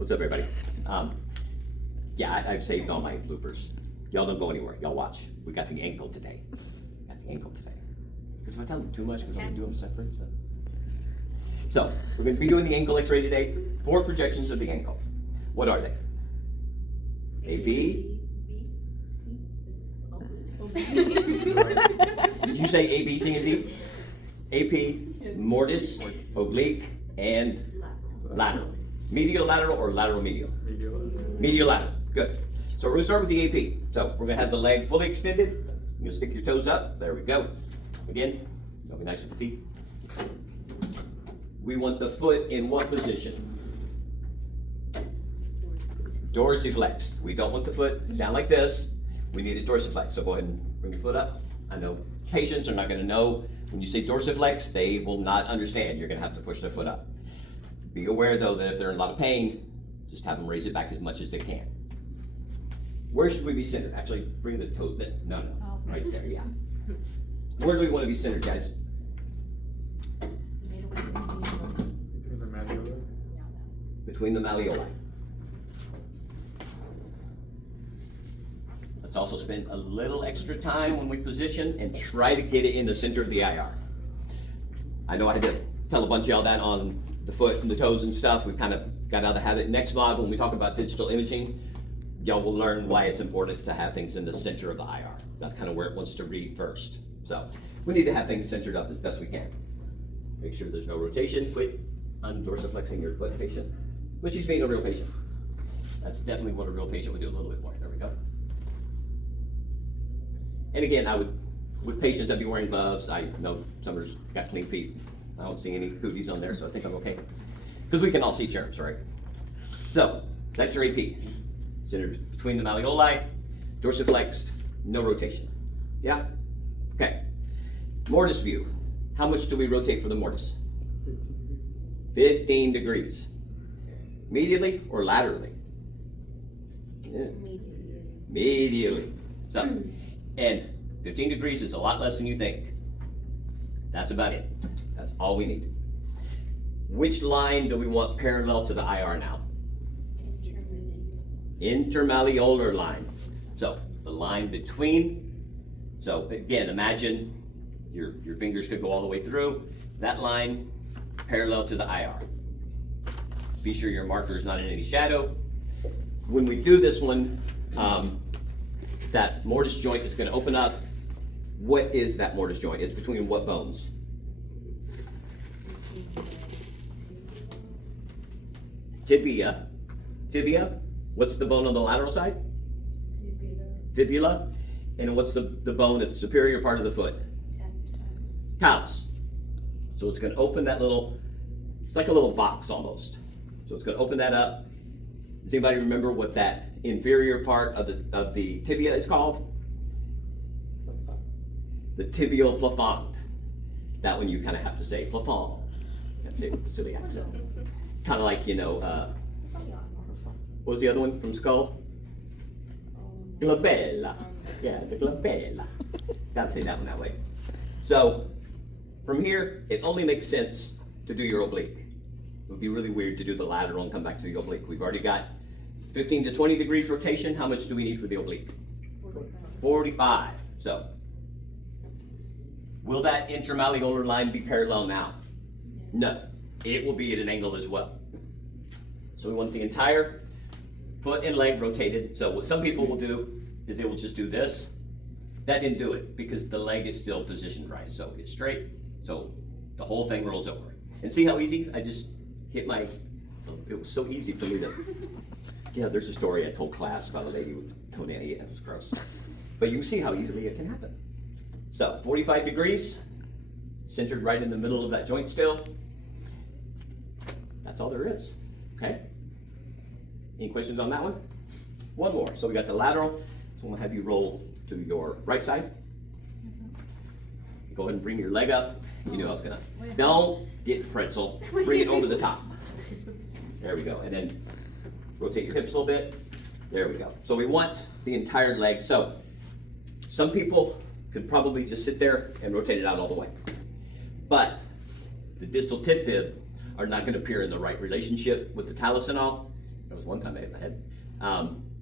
What's up, everybody? Yeah, I've saved all my bloopers. Y'all don't go anywhere. Y'all watch. We got the ankle today. Because if I tell them too much, because I'm going to do them separate. So, we're going to be doing the ankle x-ray today. 4 projections of the ankle. What are they? A, B. Did you say A, B, C, and D? AP, mortise, oblique, and lateral. Medial lateral or lateral medial? Medial lateral. Good. So we're going to start with the AP. So we're going to have the leg fully extended. You'll stick your toes up. There we go. Again, you'll be nice with the feet. We want the foot in what position? Dorsiflexed. We don't want the foot down like this. We need it dorsiflexed. So go ahead and bring your foot up. I know patients are not going to know. When you say dorsiflex, they will not understand. You're going to have to push their foot up. Be aware, though, that if they're in a lot of pain, just have them raise it back as much as they can. Where should we be centered? Actually, bring the toe. No. Right there, yeah. Where do we want to be centered, guys? Between the malleoli. Let's also spend a little extra time when we position and try to get it in the center of the IR. I know I had to tell a bunch of y'all that on the foot and the toes and stuff. We kind of got out of the habit. Next mod, when we talk about digital imaging, y'all will learn why it's important to have things in the center of the IR. That's kind of where it wants to read first. So we need to have things centered up as best we can. Make sure there's no rotation. Quit undorsiflexing your foot, patient. But she's being a real patient. That's definitely what a real patient would do a little bit more. There we go. And again, with patients, I'd be wearing gloves. I know somebody's got clean feet. I don't see any cooties on there, so I think I'm okay. Because we can all see germs, right? So, that's your AP. Centered between the malleoli, dorsiflexed, no rotation. Yeah? Okay. Mortise view. How much do we rotate for the mortise? 15 degrees. Medially or laterally? Yeah. Medially. So, and 15 degrees is a lot less than you think. That's about it. That's all we need. Which line do we want parallel to the IR now? Intermalleolar line. So the line between, so again, imagine your fingers could go all the way through. That line parallel to the IR. Be sure your marker is not in any shadow. When we do this one, that mortise joint is going to open up. What is that mortise joint? It's between what bones? Tibia. Tibia. What's the bone on the lateral side? Fibula. And what's the bone at the superior part of the foot? Talus. So it's going to open that little, it's like a little box almost. So it's going to open that up. Does anybody remember what that inferior part of the tibia is called? The tibial plafond. That one you kind of have to say plafond. You have to say it with the silly accent. Kind of like, what was the other one from skull? Glabella. Yeah, the glabella. Gotta say that one that way. So, from here, it only makes sense to do your oblique. It would be really weird to do the lateral and come back to the oblique. We've already got 15 to 20 degrees rotation. How much do we need for the oblique? 45. So, will that intermalleolar line be parallel now? No. It will be at an angle as well. So we want the entire foot and leg rotated. So what some people will do is they will just do this. That didn't do it because the leg is still positioned right. So it's straight. So the whole thing rolls over. And see how easy? I just hit my, so it was so easy for me to, yeah, there's a story I told class about a lady with toenail. Yeah, it was gross. But you can see how easily it can happen. So 45 degrees, centered right in the middle of that joint still. That's all there is, okay? Any questions on that one? One more. So we got the lateral. So I'm gonna have you roll to your right side. Go ahead and bring your leg up. You knew I was gonna. Don't get pretzel. Bring it over the top. There we go. And then rotate your hips a little bit. There we go. So we want the entire leg. So some people could probably just sit there and rotate it out all the way. But the distal tib fib are not going to appear in the right relationship with the talus and all. There was one time I hit my head.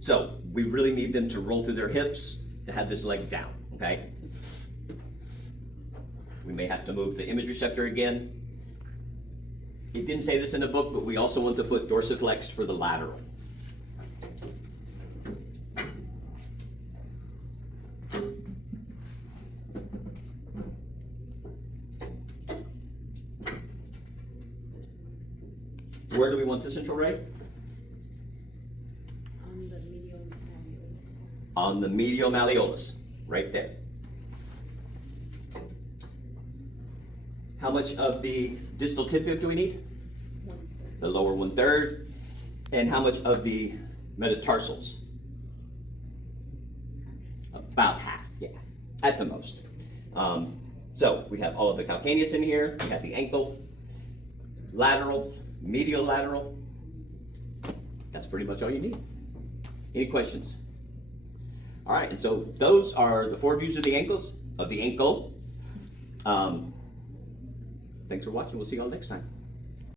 So we really need them to roll through their hips to have this leg down, okay? We may have to move the image receptor again. It didn't say this in the book, but we also want the foot dorsiflexed for the lateral. Where do we want the central ray? On the medial malleolus. On the medial malleolus, right there. How much of the distal tib fib do we need? 1/3. The lower 1/3. And how much of the metatarsals? About half, yeah, at the most. So we have all of the calcaneus in here, we have the ankle, lateral, medial lateral. That's pretty much all you need. Any questions? All right, and so those are the 4 views of the ankle. Thanks for watching. We'll see you all next time.